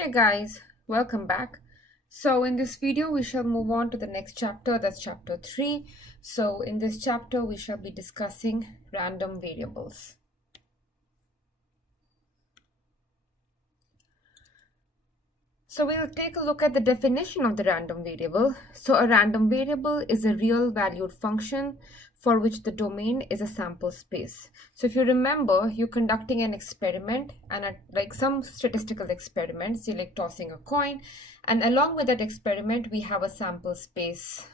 Hey guys, welcome back. So in this video, we shall move on to the next chapter, that's chapter 3. So in this chapter, we shall be discussing random variables. So we'll take a look at the definition of the random variable. So a random variable is a real valued function for which the domain is a sample space. So if you remember, you're conducting an experiment and like some statistical experiments, you like tossing a coin, and along with that experiment, we have a sample space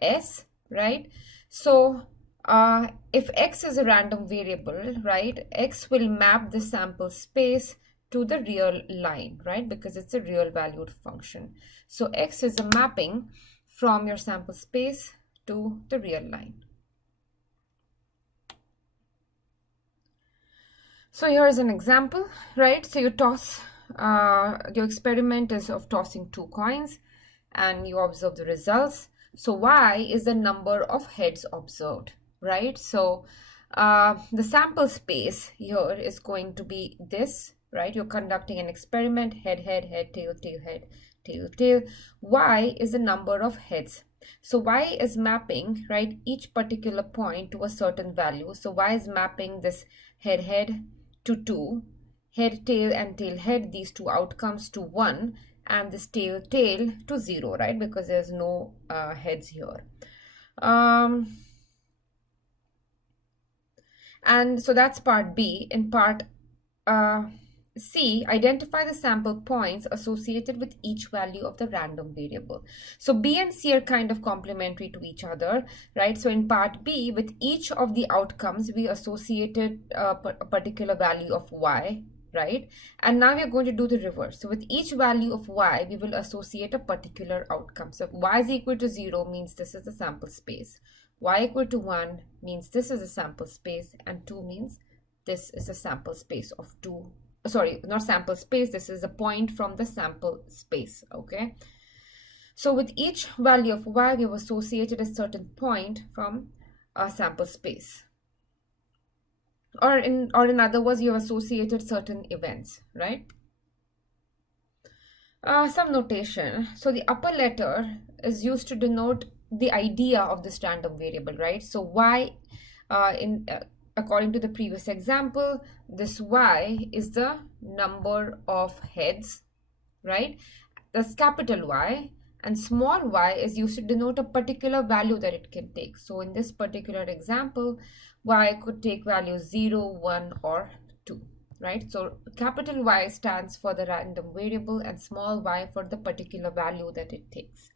S, right? So if X is a random variable, right, X will map the sample space to the real line, right? Because it's a real valued function. So X is a mapping from your sample space to the real line. So here's an example, right? So you toss, your experiment is of tossing 2 coins and you observe the results. So Y is the number of heads observed, right? So the sample space here is going to be this, right? You're conducting an experiment, head, head, head, tail, tail, head, tail, tail. Y is the number of heads. So Y is mapping, right, each particular point to a certain value. So Y is mapping this head, head to 2, head, tail, and tail, head, these 2 outcomes to 1, and this tail, tail to 0, right? Because there's no heads here. And so that's part B. In part C, identify the sample points associated with each value of the random variable. So B and C are kind of complementary to each other, right? So in part B, with each of the outcomes, we associated a particular value of Y, right? And now we're going to do the reverse. So with each value of Y, we will associate a particular outcome. So if Y is equal to 0 means this is the sample space. Y equal to 1 means this is a sample space, and 2 means this is a sample space of 2. Sorry, not sample space, this is a point from the sample space, okay? So with each value of Y, we have associated a certain point from a sample space. Or in other words, you have associated certain events, right? Some notation. So the upper letter is used to denote the idea of this random variable, right? So Y according to the previous example, this Y is the number of heads, right? That's capital Y, and small y is used to denote a particular value that it can take. So in this particular example, Y could take values 0, 1, or 2, right? So capital Y stands for the random variable and small y for the particular value that it takes.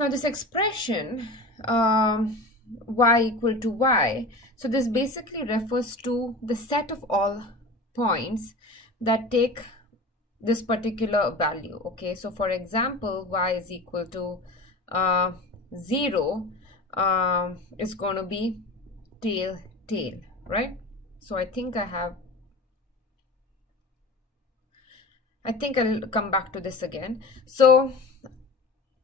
Now this expression, y equal to y, so this basically refers to the set of all points that take this particular value. Okay, so for example, y is equal to 0 is going to be tail, tail, right? So I think I'll come back to this again. So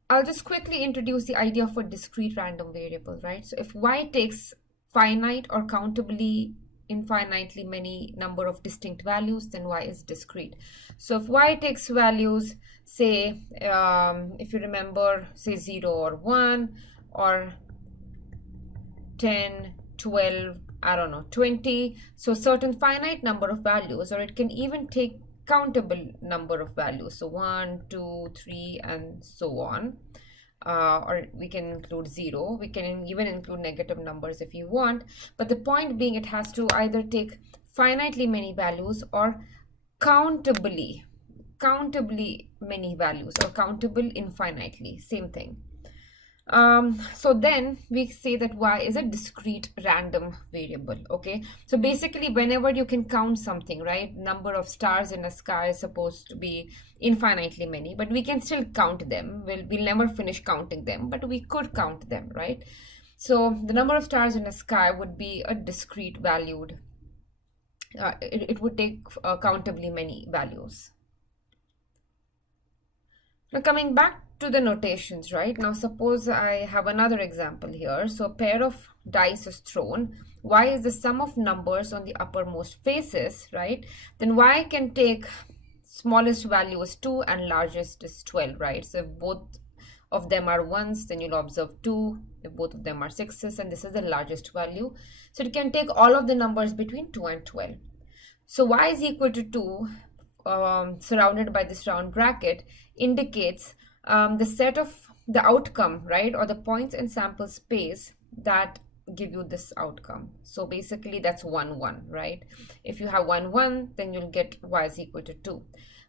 I'll just quickly introduce the idea of a discrete random variable, right? So if y takes finite or countably infinitely many number of distinct values, then y is discrete. So if y takes values, say, if you remember, say 0 or 1 or 10, 12, I don't know, 20, so certain finite number of values, or it can even take countable number of values, so 1, 2, 3, and so on, or we can include 0. We can even include negative numbers if you want, but the point being it has to either take finitely many values or countably many values, or countable infinitely, same thing. So then we say that y is a discrete random variable. Okay, so basically whenever you can count something, right, number of stars in a sky is supposed to be infinitely many, but we can still count them. We'll never finish counting them, but we could count them, right? So the number of stars in a sky would be a discrete valued, it would take countably many values. Now coming back to the notations, right? Now suppose I have another example here. So a pair of dice is thrown. Y is the sum of numbers on the uppermost faces, right? Then Y can take smallest value is 2 and largest is 12, right? So if both of them are ones, then you'll observe 2. If both of them are sixes, and this is the largest value. So it can take all of the numbers between 2 and 12. So Y is equal to 2 surrounded by this round bracket indicates the set of the outcome, right? Or the points in sample space that give you this outcome. So basically that's 1, 1, right? If you have 1, 1, then you'll get Y is equal to 2.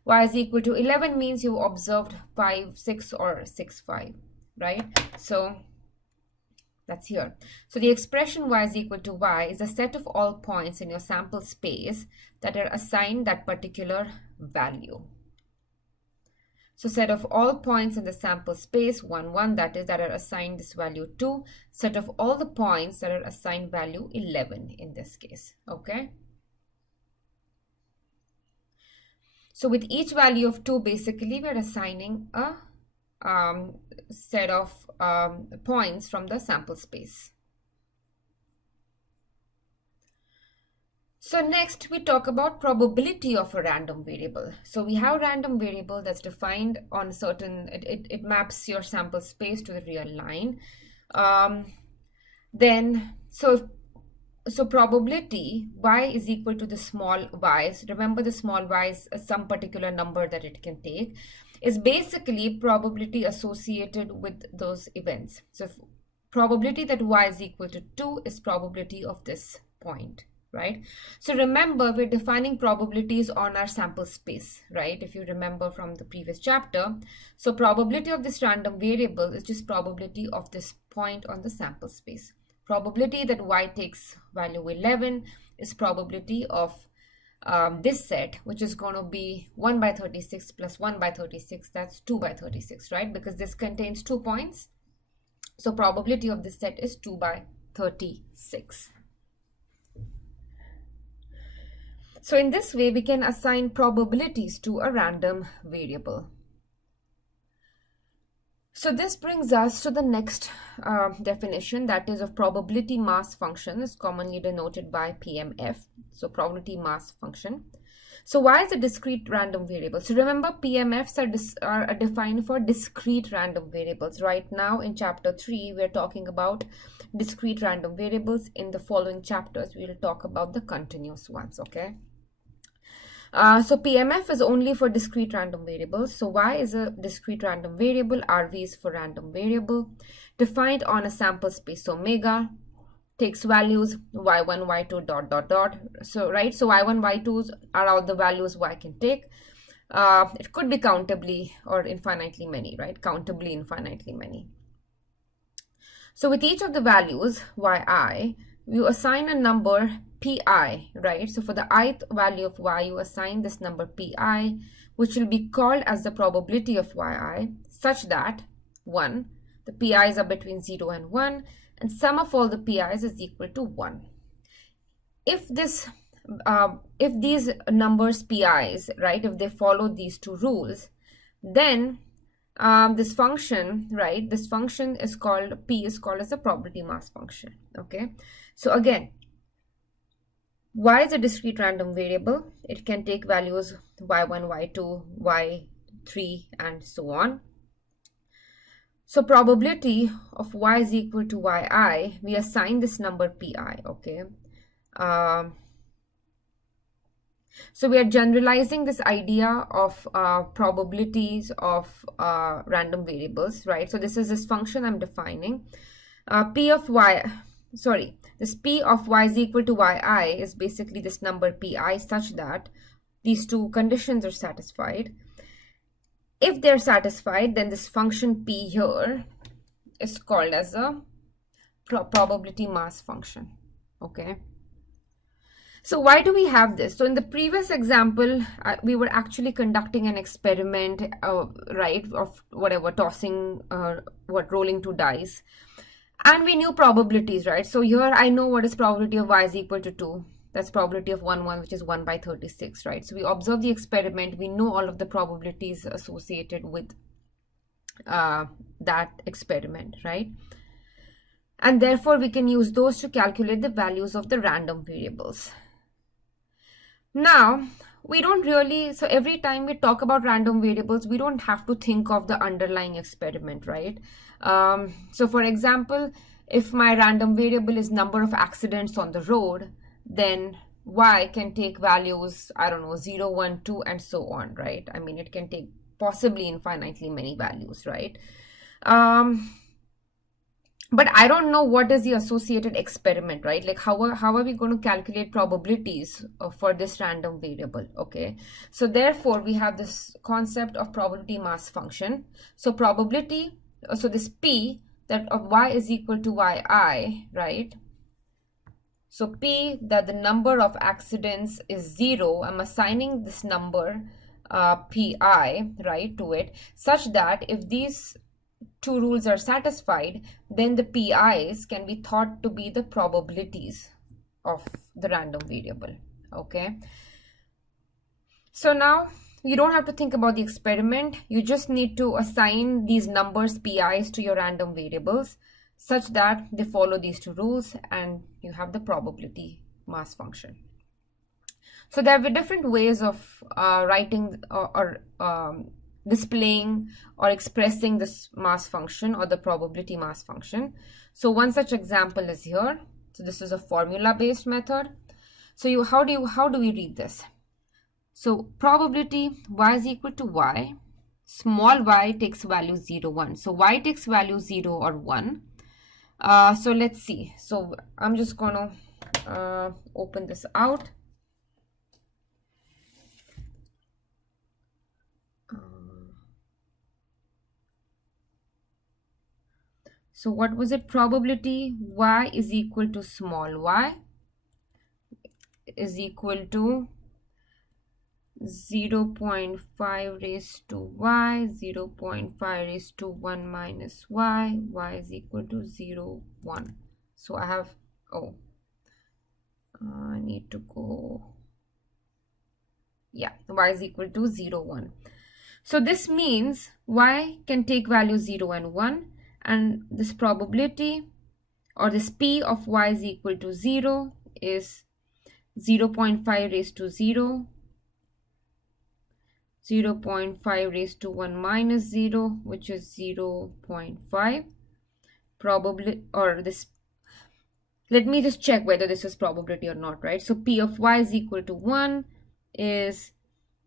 Y is equal to 11 means you observed 5, 6 or 6, 5, right? So that's here. So the expression Y is equal to Y is a set of all points in your sample space that are assigned that particular value. So set of all points in the sample space, 1, 1, that is, that are assigned this value 2. Set of all the points that are assigned value 11 in this case, okay? So with each value of 2, basically, we're assigning a set of points from the sample space. So next we talk about probability of a random variable. So we have a random variable that's defined on a certain, it maps your sample space to the real line. So probability Y is equal to the small y's. Remember the small y is some particular number that it can take. Is basically probability associated with those events. So probability that Y is equal to 2 is probability of this point, right? So remember, we're defining probabilities on our sample space, right? If you remember from the previous chapter. So probability of this random variable is just probability of this point on the sample space. Probability that Y takes value 11 is probability of this set, which is going to be 1 by 36 plus 1 by 36, that's 2 by 36, right? Because this contains 2 points. So probability of this set is 2 by 36. So in this way, we can assign probabilities to a random variable. So this brings us to the next definition, that is of probability mass function, is commonly denoted by PMF. So probability mass function. So why is a discrete random variable? So remember, PMFs are defined for discrete random variables. Right now in chapter 3, we're talking about discrete random variables. In the following chapters, we'll talk about the continuous ones, okay? So PMF is only for discrete random variables. So Y is a discrete random variable, RV is for random variable, defined on a sample space omega, takes values y1, y2, dot, dot, dot. So, right, so y1, y2s are all the values Y can take. It could be countably or infinitely many, right? Countably infinitely many. So with each of the values, yi, you assign a number pi, right? So for the ith value of y, you assign this number pi, which will be called as the probability of yi, such that 1, the pi's are between 0 and 1, and sum of all the pi's is equal to 1. If these numbers pi's, right, if they follow these two rules, then this function, right, this function is called, P is called as a probability mass function, okay? So again, Y is a discrete random variable. It can take values y1, y2, y3, and so on. So probability of Y is equal to yi, we assign this number pi, okay? So we are generalizing this idea of probabilities of random variables, right? So this is this function I'm defining. This P of Y is equal to yi is basically this number pi such that these two conditions are satisfied. If they're satisfied, then this function P here is called as a probability mass function, okay? So why do we have this? So in the previous example, we were actually conducting an experiment, right, of whatever, tossing, rolling 2 dice. And we knew probabilities, right? So here I know what is probability of Y is equal to 2. That's probability of 1, 1, which is 1 by 36, right? So we observe the experiment. We know all of the probabilities associated with that experiment, right? And therefore we can use those to calculate the values of the random variables. Now, we don't really, so every time we talk about random variables, we don't have to think of the underlying experiment, right? So for example, if my random variable is number of accidents on the road, then y can take values, I don't know, 0, 1, 2, and so on, right? I mean, it can take possibly infinitely many values, right? But I don't know what is the associated experiment, right? Like how are we going to calculate probabilities for this random variable, okay? So therefore, we have this concept of probability mass function. So probability, so this P that of y is equal to yi, right? So P that the number of accidents is 0, I'm assigning this number Pi, right, to it, such that if these two rules are satisfied, then the PIs can be thought to be the probabilities of the random variable, okay? So now you don't have to think about the experiment. You just need to assign these numbers PIs to your random variables such that they follow these two rules and you have the probability mass function. So there are different ways of writing or displaying or expressing this mass function or the probability mass function. So one such example is here. So this is a formula based method. So how do we read this? So probability y is equal to y, small y takes value 0, 1. So y takes value 0 or 1. So let's see. So I'm just going to open this out. So what was it? Probability y is equal to small y is equal to 0.5 raised to y, 0.5 raised to 1 minus y, y is equal to 0, 1. So I have, I need to go, yeah, y is equal to 0, 1. So this means y can take values 0 and 1. And this probability or this P of y is equal to 0 is 0.5 raised to 0, 0.5 raised to 1 minus 0, which is 0.5. Probably, or this, let me just check whether this is probability or not, right? So P of y is equal to 1 is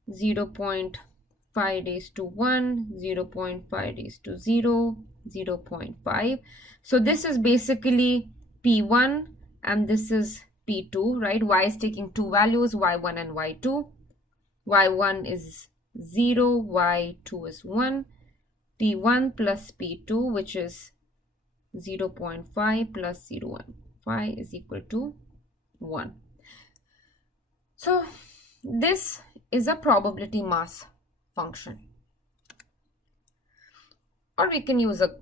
0.5 raised to 1, 0.5 raised to 0, 0.5. So this is basically P1 and this is P2, right? Y is taking two values, y1 and y2. y1 is 0, y2 is 1. P1 plus P2, which is 0.5 plus 0.5 is equal to 1. So this is a probability mass function. Or we can use a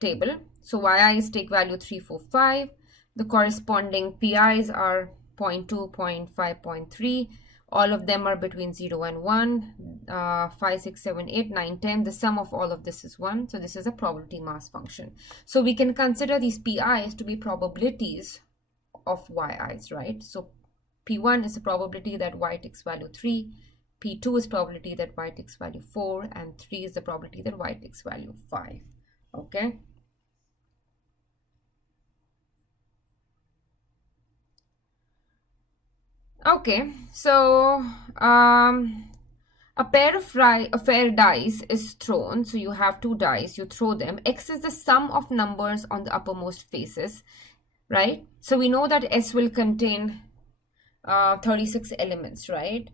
table. So yi's take value 3, 4, 5. The corresponding PIs are 0.2, 0.5, 0.3. All of them are between 0 and 1. 5, 6, 7, 8, 9, 10. The sum of all of this is 1. So this is a probability mass function. So we can consider these PIs to be probabilities of yi's, right? So P1 is the probability that y takes value 3. P2 is probability that y takes value 4, and 3 is the probability that y takes value 5. Okay. Okay, so a pair of dice is thrown. So you have two dice, you throw them. X is the sum of numbers on the uppermost faces, right? So we know that S will contain 36 elements, right?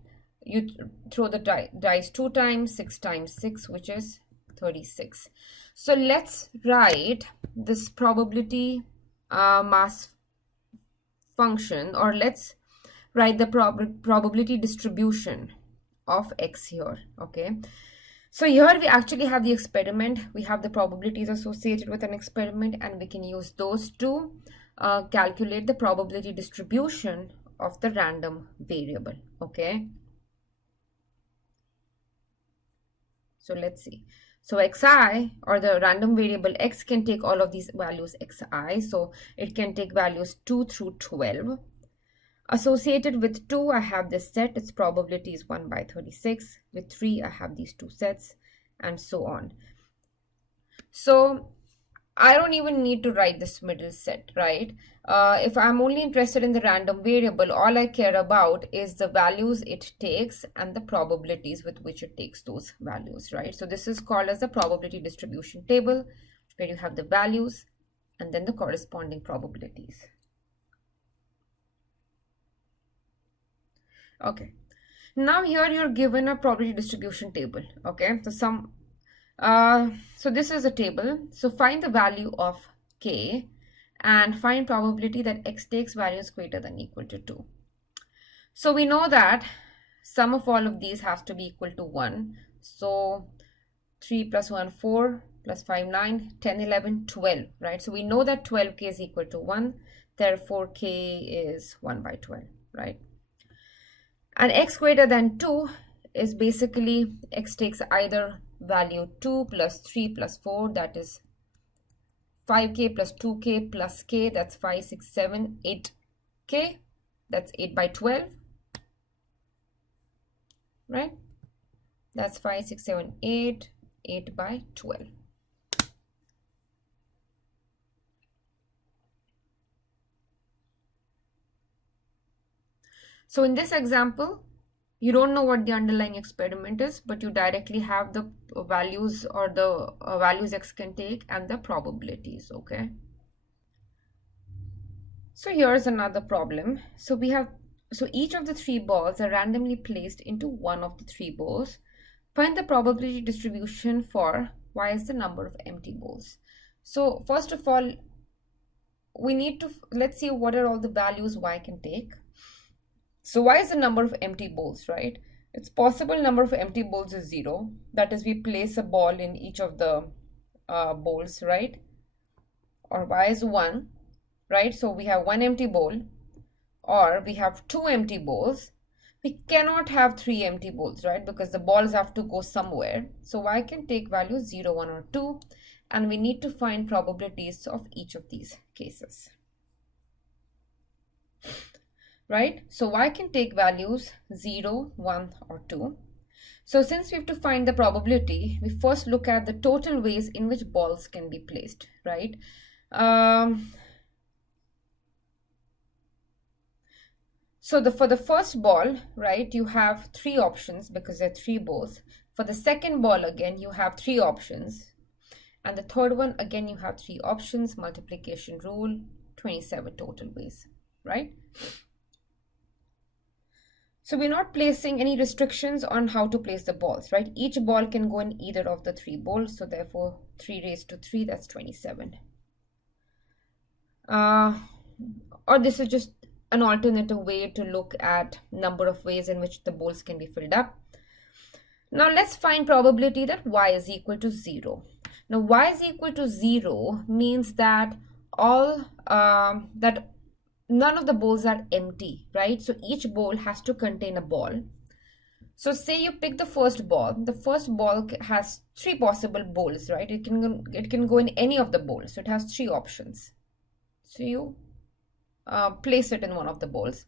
You throw the dice 2 times, 6 times 6, which is 36. So let's write this probability mass function, or let's write the probability distribution of X here, okay? So here we actually have the experiment. We have the probabilities associated with an experiment, and we can use those to calculate the probability distribution of the random variable, okay? So let's see. So xi, or the random variable x, can take all of these values xi. So it can take values 2 through 12. Associated with 2, I have this set. Its probability is 1 by 36. With 3, I have these two sets, and so on. So I don't even need to write this middle set, right? If I'm only interested in the random variable, all I care about is the values it takes and the probabilities with which it takes those values, right? So this is called as the probability distribution table, where you have the values and then the corresponding probabilities. Okay, now here you're given a probability distribution table. Okay, so this is a table. So find the value of k and find probability that x takes values greater than equal to 2. So we know that sum of all of these has to be equal to 1. So 3 plus 1, 4, plus 5, 9, 10, 11, 12, right? So we know that 12k is equal to 1. Therefore, k is 1 by 12, right? And x greater than 2 is basically x takes either value 2 plus 3 plus 4, that is 5k plus 2k plus k, that's 5, 6, 7, 8k, that's 8 by 12, right? That's 5, 6, 7, 8, 8 by 12. So in this example, you don't know what the underlying experiment is, but you directly have the values, or the values x can take, and the probabilities, okay? So here's another problem. So each of the 3 balls are randomly placed into one of the 3 balls. Find the probability distribution for y is the number of empty balls. So first of all, we need to, let's see what are all the values y can take. So y is the number of empty balls, right? It's possible number of empty balls is 0. That is, we place a ball in each of the balls, right? Or y is 1, right? So we have 1 empty ball, or we have 2 empty balls. We cannot have 3 empty balls, right? Because the balls have to go somewhere. So y can take values 0, 1, or 2. And we need to find probabilities of each of these cases, right? So y can take values 0, 1, or 2. So since we have to find the probability, we first look at the total ways in which balls can be placed, right? So for the first ball, right, you have 3 options because there are 3 balls. For the second ball, again, you have 3 options. And the third one, again, you have 3 options, multiplication rule, 27 total ways, right? So we're not placing any restrictions on how to place the balls, right? Each ball can go in either of the 3 balls. So therefore, 3 raised to 3, that's 27. Or this is just an alternative way to look at number of ways in which the balls can be filled up. Now let's find probability that y is equal to 0. Now y is equal to 0 means that none of the balls are empty, right? So each bowl has to contain a ball. So say you pick the first ball. The first ball has 3 possible bowls, right? It can go in any of the bowls. So it has 3 options. So you place it in one of the bowls.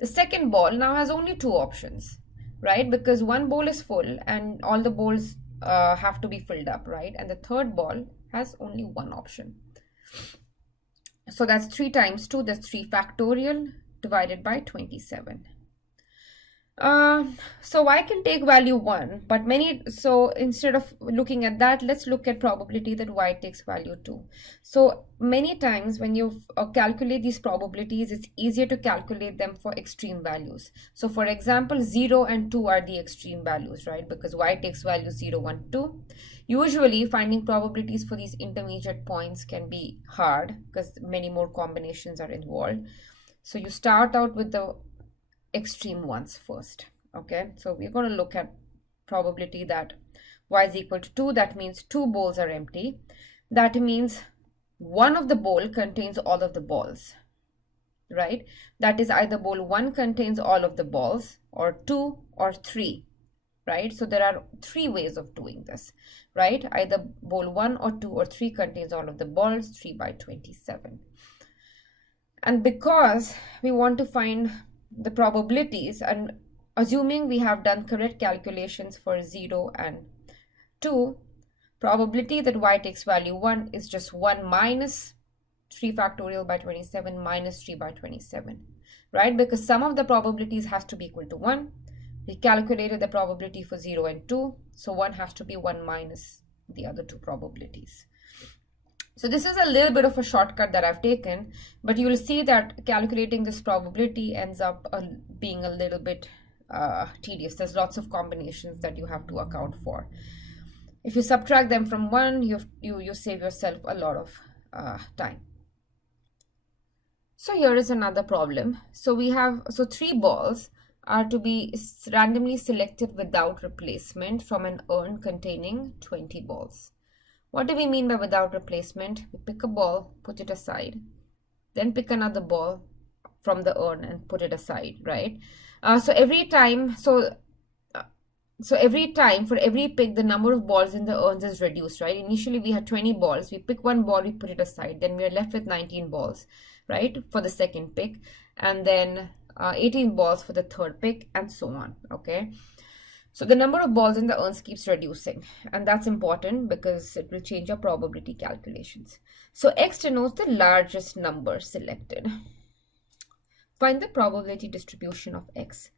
The second ball now has only 2 options, right? Because one bowl is full and all the bowls have to be filled up, right? And the third ball has only 1 option. So that's 3 times 2, that's 3 factorial divided by 27. So y can take value 1, but so instead of looking at that, let's look at probability that y takes value 2. So many times when you calculate these probabilities, it's easier to calculate them for extreme values. So for example, 0 and 2 are the extreme values, right? Because y takes value 0, 1, 2. Usually finding probabilities for these intermediate points can be hard because many more combinations are involved. So you start out with the extreme ones first. Okay, so we're going to look at probability that y is equal to 2. That means 2 bowls are empty. That means one of the bowl contains all of the balls, right? That is either bowl 1 contains all of the balls, or 2 or 3. right? So there are three ways of doing this, right? Either ball 1 or 2 or 3 contains all of the balls, 3 by 27. And because we want to find the probabilities, and assuming we have done correct calculations for 0 and 2, probability that y takes value 1 is just 1 minus 3 factorial by 27 minus 3 by 27, right? Because sum of the probabilities has to be equal to 1. We calculated the probability for 0 and 2, so 1 has to be 1 minus the other two probabilities. So this is a little bit of a shortcut that I've taken, but you will see that calculating this probability ends up being a little bit tedious. There's lots of combinations that you have to account for. If you subtract them from 1, you save yourself a lot of time. So here is another problem. So we have 3 balls are to be randomly selected without replacement from an urn containing 20 balls. What do we mean by without replacement? We pick a ball, put it aside, then pick another ball from the urn and put it aside, right? So every time for every pick, the number of balls in the urns is reduced, right? Initially, we had 20 balls. We pick one ball, we put it aside. Then we are left with 19 balls, right, for the second pick. And then 18 balls for the third pick, and so on, okay? So the number of balls in the urns keeps reducing, and that's important because it will change your probability calculations. So X denotes the largest number selected. Find the probability distribution of X.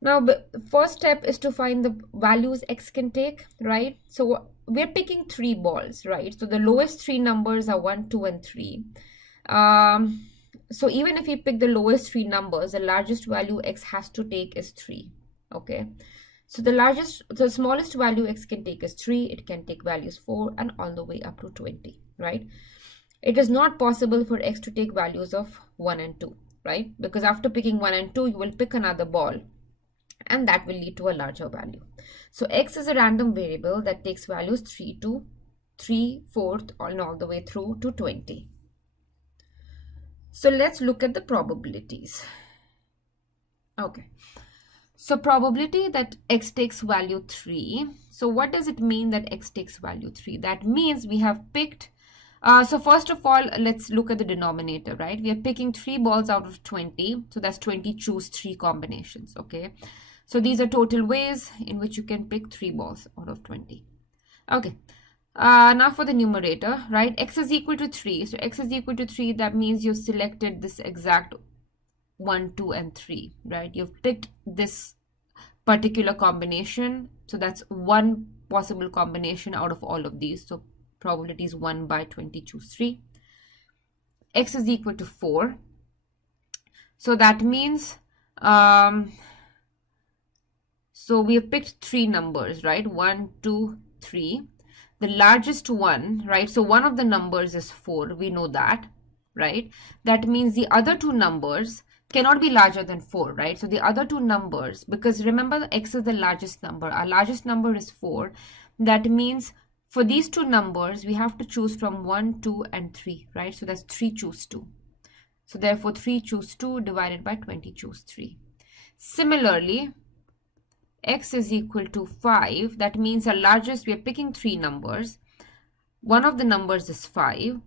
Now, the first step is to find the values X can take, right? So we're picking 3 balls, right? So the lowest 3 numbers are 1, 2, and 3. So even if you pick the lowest 3 numbers, the largest value X has to take is 3. Okay, so the smallest value X can take is 3. It can take values 4 and all the way up to 20, right? It is not possible for X to take values of 1 and 2, right? Because after picking 1 and 2, you will pick another ball, and that will lead to a larger value. So X is a random variable that takes values 3 to 3, 4, and all the way through to 20. So let's look at the probabilities. Okay. So probability that X takes value 3. So what does it mean that X takes value 3? That means we have picked, so first of all, let's look at the denominator, right? We are picking 3 balls out of 20. So that's 20 choose 3 combinations, okay? So these are total ways in which you can pick 3 balls out of 20. Okay. Now for the numerator, right? X is equal to 3. So X is equal to 3. That means you've selected this exact 1, 2, and 3, right? You've picked this particular combination. So that's one possible combination out of all of these. So probability is 1 by 20 choose 3. X is equal to 4. So that means, so we have picked 3 numbers, right? 1, 2, 3. The largest one, right? So one of the numbers is 4. We know that, right? That means the other 2 numbers cannot be larger than 4, right? So the other 2 numbers, because remember X is the largest number. Our largest number is 4. That means for these 2 numbers, we have to choose from 1, 2, and 3, right? So that's 3 choose 2. So therefore 3 choose 2 divided by 20 choose 3. Similarly, X is equal to 5. That means our largest, we are picking 3 numbers. One of the numbers is 5.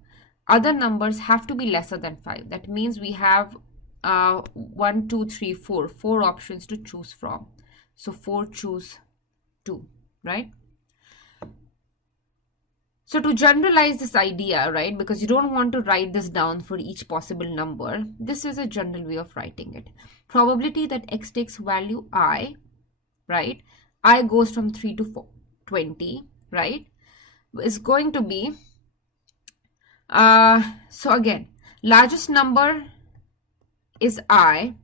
Other numbers have to be lesser than 5. That means we have 1, 2, 3, 4. 4 options to choose from. So 4 choose 2, right? So to generalize this idea, right, because you don't want to write this down for each possible number, this is a general way of writing it. Probability that X takes value I, right, I goes from 3 to 20, right, is going to be, so again, largest number is I,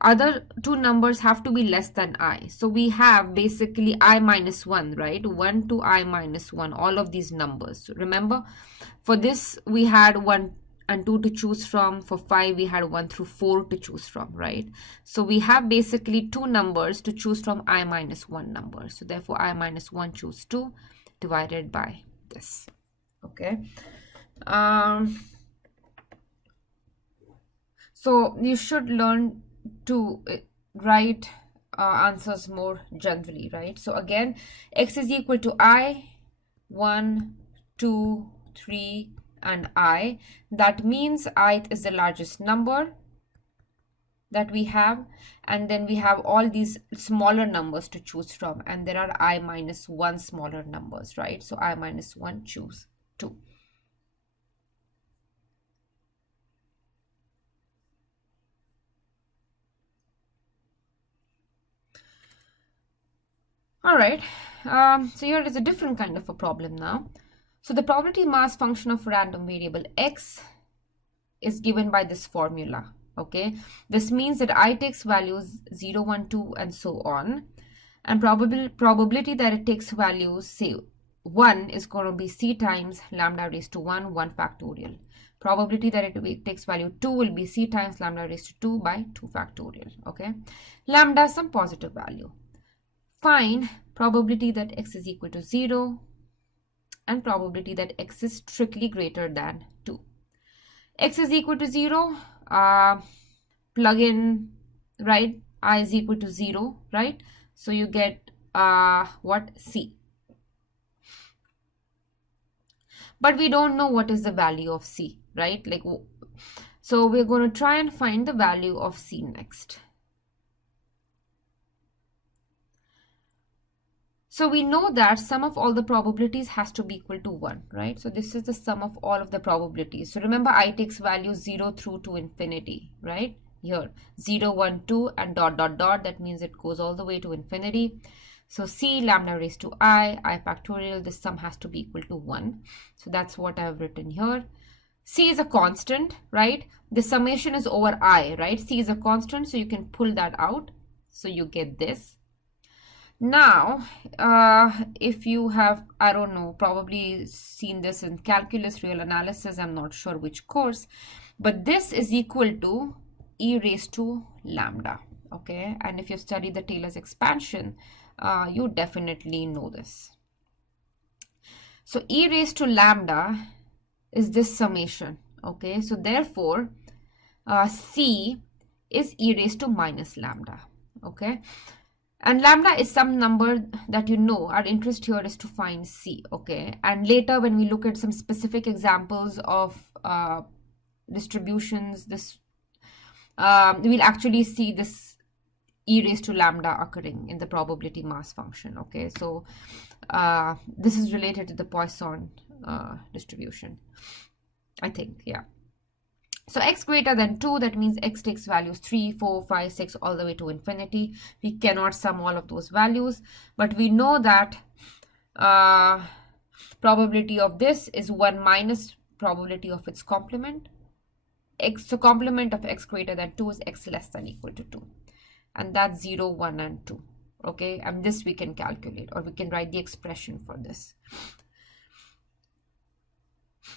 other 2 numbers have to be less than I. So we have basically I minus 1, right, 1 to I minus 1, all of these numbers. So remember, for this we had 1 and 2 to choose from. For 5 we had 1 through 4 to choose from, right? So we have basically 2 numbers to choose from I minus 1 number. So therefore I minus 1 choose 2 divided by this, okay? So you should learn to write answers more generally, right? So again, x is equal to I, 1, 2, 3, and I. That means I is the largest number that we have, and then we have all these smaller numbers to choose from, and there are I minus 1 smaller numbers, right? So I minus 1, choose 2. All right, so here is a different kind of a problem now. So the probability mass function of random variable x is given by this formula. Okay, this means that I takes values 0, 1, 2, and so on, and probability that it takes values, say 1, is going to be c times lambda raised to 1 factorial. Probability that it takes value 2 will be c times lambda raised to 2 by 2 factorial. Okay, lambda is some positive value. Find probability that x is equal to 0 and probability that x is strictly greater than 2. X is equal to 0, plug in, right? I is equal to 0, right? So you get what? C. But we don't know what is the value of C, right? Like, so we're going to try and find the value of C next. So we know that sum of all the probabilities has to be equal to 1, right? So this is the sum of all of the probabilities. So remember, I takes values 0 through to infinity, right? Here, 0, 1, 2, and dot, dot, dot. That means it goes all the way to infinity. So C lambda raised to I factorial, this sum has to be equal to 1. So that's what I've written here. C is a constant, right? The summation is over I, right? C is a constant, so you can pull that out. So you get this. Now, if you have, I don't know, probably seen this in calculus, real analysis, I'm not sure which course, but this is equal to e raised to lambda, okay? And if you study the Taylor's expansion, you definitely know this. So e raised to lambda is this summation, okay? So therefore, C is e raised to minus lambda, okay? And lambda is some number that you know. Our interest here is to find C, okay? And later when we look at some specific examples of distributions, this we'll actually see this e raised to lambda occurring in the probability mass function, okay? So this is related to the Poisson distribution, I think, yeah. So x greater than 2, that means x takes values 3, 4, 5, 6 all the way to infinity. We cannot sum all of those values, but we know that probability of this is 1 minus probability of its complement. So complement of x greater than 2 is x less than equal to 2. And that's 0, 1, and 2. Okay, and this we can calculate, or we can write the expression for this.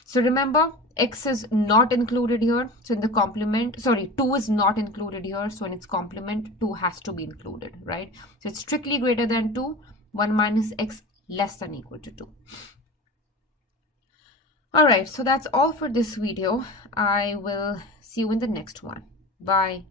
So remember, x is not included here. So in the complement, sorry, 2 is not included here. So in its complement, 2 has to be included, right? So it's strictly greater than 2, 1 minus x less than equal to 2. All right, so that's all for this video. I will see you in the next one. Bye.